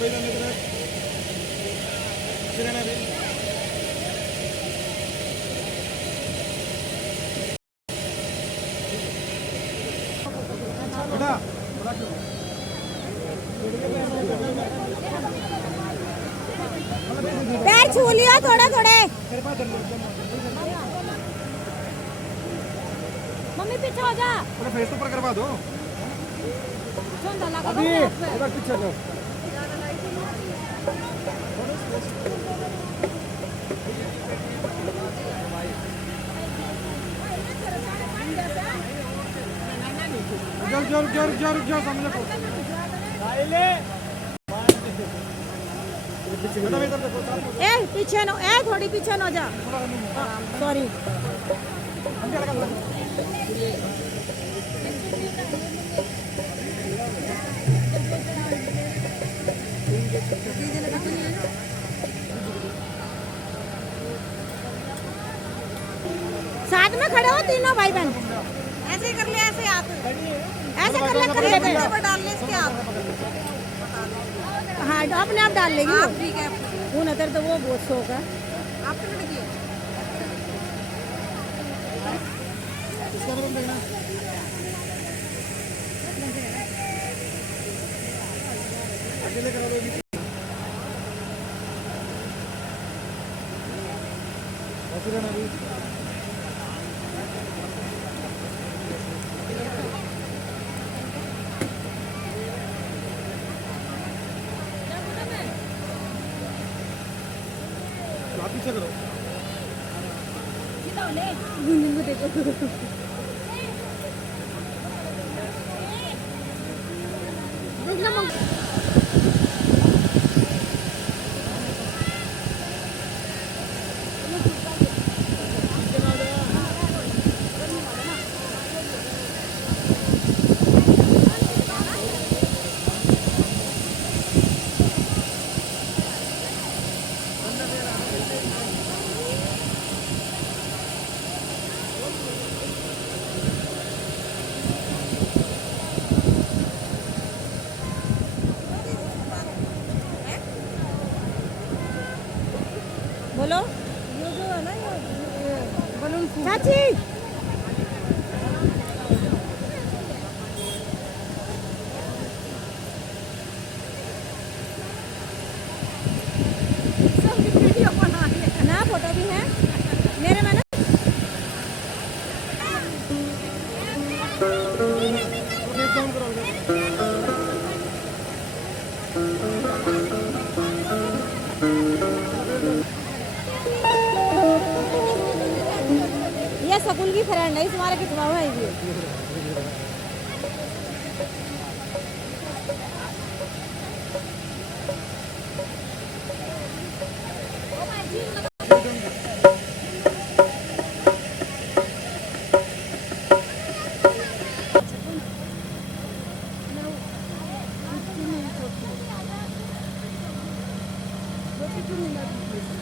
पैर छू लिया थोड़े थोड़े। मम्मी पीछे हो जा, थोड़ा फेस ऊपर करवा दो। अभी पीछे लो। रुक जाओ सामने देखो। ए पीछे नो, ए थोड़ी पीछे न जा। सॉरी। साथ में खड़े हो तीनों भाई बहन। ऐसे कर ले, ऐसे आप ऐसे कर ले, कर ले डाल ले इसके आप। हाँ अपने आप डाल लेगी ठीक है। वो नजर तो वो बहुत शौक है आपकी लड़की है। अकेले करा दो। पीछे करो। बोलो ये जो है ना ये बलून चाची। ना फोटो भी है मेरे में ना। ये स्कूल की फ्रेंड है, तुम्हारे खिंचवाओ है ये। What did you mean?